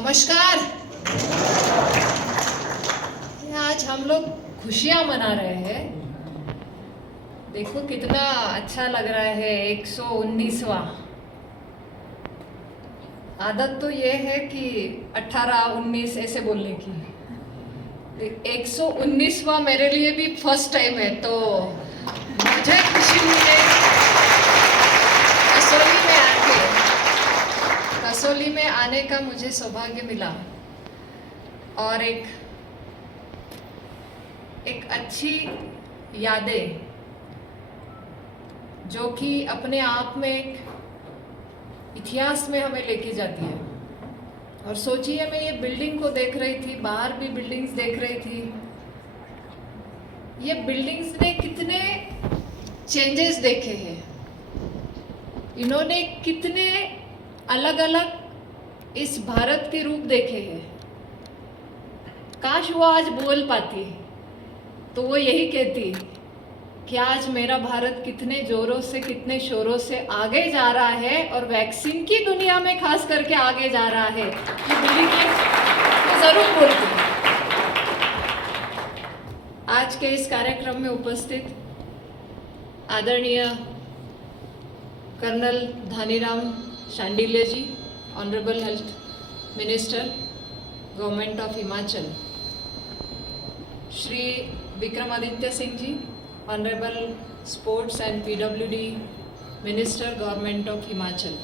नमस्कार। आज हम लोग खुशियां मना रहे हैं। देखो कितना अच्छा लग रहा है। 119वां। आदत तो ये है कि 18 19 ऐसे बोलने की। 119वां मेरे लिए भी फर्स्ट टाइम है, तो मुझे खुशी हुई है। कसौली में आने का मुझे सौभाग्य मिला और एक अच्छी यादें जो कि अपने आप में एक इतिहास में हमें लेके जाती है। और सोचिए, मैं ये बिल्डिंग को देख रही थी, बाहर भी बिल्डिंग्स देख रही थी। ये बिल्डिंग्स ने कितने चेंजेस देखे हैं, इन्होंने कितने अलग अलग इस भारत के रूप देखे हैं। काश वो आज बोल पाती तो वो यही कहती कि आज मेरा भारत कितने जोरों से, कितने शोरों से आगे जा रहा है और वैक्सीन की दुनिया में खास करके आगे जा रहा है। ये बिल्डिंग तो जरूर बोलती। आज के इस कार्यक्रम में उपस्थित आदरणीय colonel Dhaniram Shandilya ji, honourable health minister, government of Himachal, Shri Vikramaditya Singh ji, honourable sports and PWD minister, government of Himachal,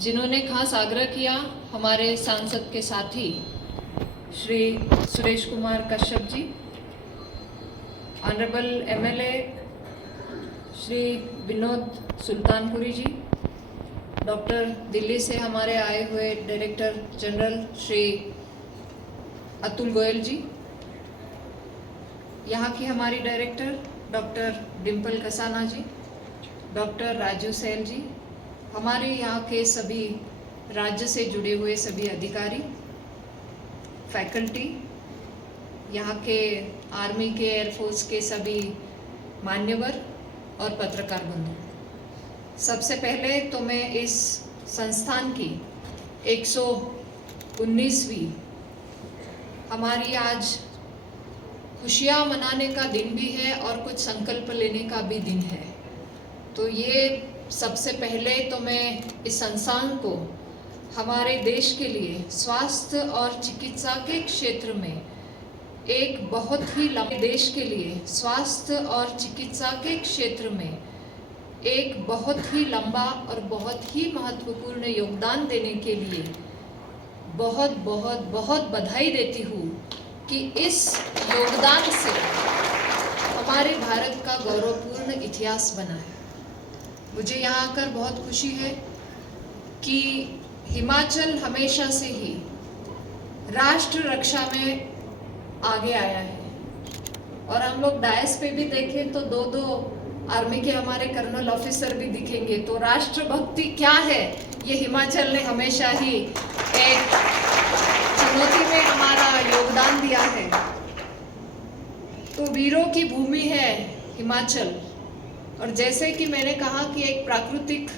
जिन्होंने खास आग्रह किया, हमारे सांसद के साथी Shri Suresh Kumar Kashyap ji, honourable MLA Shri Vinod Sultanpuri ji, doctor Delhi से हमारे आए हुए डायरेक्टर जनरल श्री अतुल गोयल जी, यहाँ की हमारी director doctor Dimple Kasana ji, doctor Raju Sail ji, हमारे यहाँ के सभी राज्य से जुड़े हुए सभी अधिकारी, फैकल्टी, यहाँ के आर्मी के, एयरफोर्स के सभी मान्यवर और पत्रकार बंधु, सबसे पहले तो मैं इस संस्थान की 119वीं हमारी आज खुशियाँ मनाने का दिन भी है और कुछ संकल्प लेने का भी दिन है। तो ये सबसे पहले तो मैं इस संस्थान को हमारे देश के लिए स्वास्थ्य और चिकित्सा के क्षेत्र में एक बहुत ही लंबे देश के लिए स्वास्थ्य और चिकित्सा के क्षेत्र में एक बहुत ही लंबा और बहुत ही महत्वपूर्ण योगदान देने के लिए बहुत बहुत बहुत बधाई देती हूँ कि इस योगदान से हमारे भारत का गौरवपूर्ण इतिहास बना है। मुझे यहाँ आकर बहुत खुशी है कि हिमाचल हमेशा से ही राष्ट्र रक्षा में आगे आया है। और हम लोग डायस पे भी देखें तो दो आर्मी के हमारे कर्नल ऑफिसर भी दिखेंगे। तो राष्ट्रभक्ति क्या है, ये हिमाचल ने हमेशा ही एक चुनौती में हमारा योगदान दिया है। तो वीरों की भूमि है हिमाचल। और जैसे कि मैंने कहा कि एक प्राकृतिक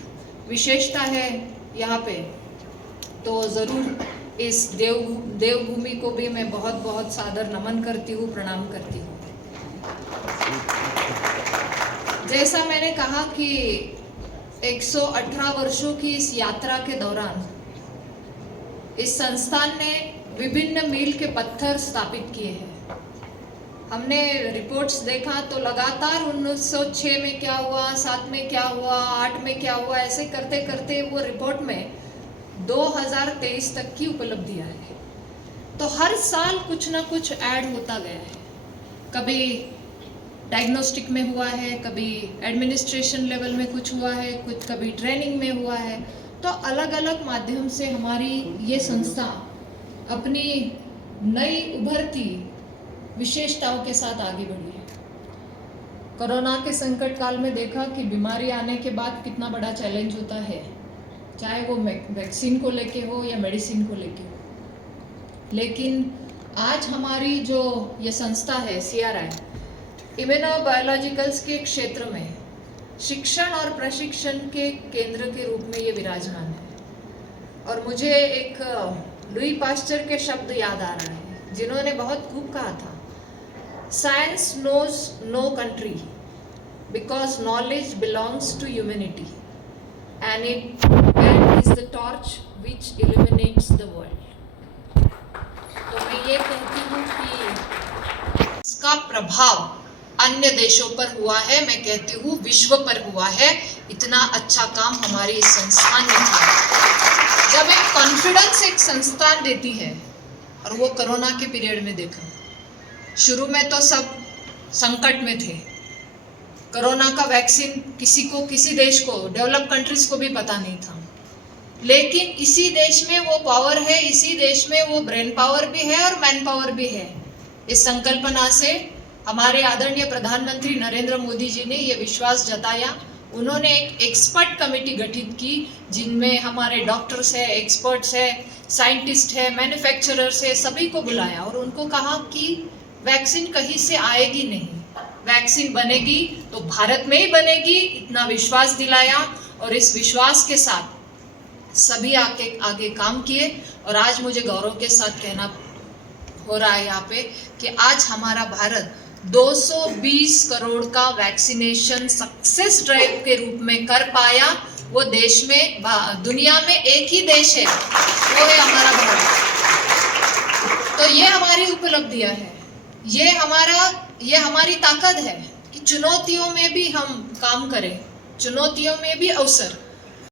विशेषता है यहाँ पे, तो ज़रूर इस देवभूमि को भी मैं बहुत बहुत सादर नमन करती हूँ, प्रणाम करती हूँ। जैसा मैंने कहा कि 118 वर्षों की इस यात्रा के दौरान इस संस्थान ने विभिन्न मील के पत्थर स्थापित किए हैं। हमने रिपोर्ट्स देखा तो लगातार 1906 में क्या हुआ, 7 में क्या हुआ, 8 में क्या हुआ, ऐसे करते करते वो रिपोर्ट में 2023 तक की उपलब्धियां है। तो हर साल कुछ ना कुछ ऐड होता गया है। कभी डायग्नोस्टिक में हुआ है, कभी एडमिनिस्ट्रेशन लेवल में कुछ हुआ है, कुछ कभी ट्रेनिंग में हुआ है। तो अलग अलग माध्यम से हमारी ये संस्था अपनी नई उभरती विशेषताओं के साथ आगे बढ़ी है। कोरोना के संकट काल में देखा कि बीमारी आने के बाद कितना बड़ा चैलेंज होता है, चाहे वो वैक्सीन को लेके हो या मेडिसिन को लेके हो। लेकिन आज हमारी जो ये संस्था है CRI, इम्यूनोबायोलॉजिकल्स के क्षेत्र में शिक्षण और प्रशिक्षण के केंद्र के रूप में ये विराजमान है। और मुझे एक लुई पास्चर के शब्द याद आ रहा है, जिन्होंने बहुत खूब कहा था, science knows no country because knowledge belongs to humanity and is the torch which illuminates the world. तो मैं ये कहती हूँ कि इसका प्रभाव अन्य देशों पर हुआ है, मैं कहती हूँ विश्व पर हुआ है। इतना अच्छा काम हमारे इस संस्थान ने किया। जब एक कॉन्फिडेंस एक संस्थान देती है, और वो कोरोना के पीरियड में देखा, शुरू में तो सब संकट में थे, कोरोना का वैक्सीन किसी देश को, डेवलप कंट्रीज को भी पता नहीं था, लेकिन इसी देश में वो पावर है, इसी देश में वो ब्रेन पावर भी है और मैन पावर भी है। इस संकल्पना से हमारे आदरणीय प्रधानमंत्री नरेंद्र मोदी जी ने ये विश्वास जताया। उन्होंने एक एक्सपर्ट कमेटी गठित की, जिनमें हमारे डॉक्टर्स है, एक्सपर्ट्स है, साइंटिस्ट है, मैन्युफैक्चरर्स है, सभी को बुलाया और उनको कहा कि वैक्सीन कहीं से आएगी नहीं, वैक्सीन बनेगी तो भारत में ही बनेगी, इतना विश्वास दिलाया। और इस विश्वास के साथ सभी आगे काम किए। और आज मुझे गौरव के साथ कहना हो रहा है यहाँ पे कि आज हमारा भारत 220 करोड़ का वैक्सीनेशन सक्सेस ड्राइव के रूप में कर पाया। वो देश में, दुनिया में एक ही देश है, वो है हमारा भारत। तो ये हमारी उपलब्धियां है, ये हमारी ताकत है कि चुनौतियों में भी हम काम करें, चुनौतियों में भी अवसर।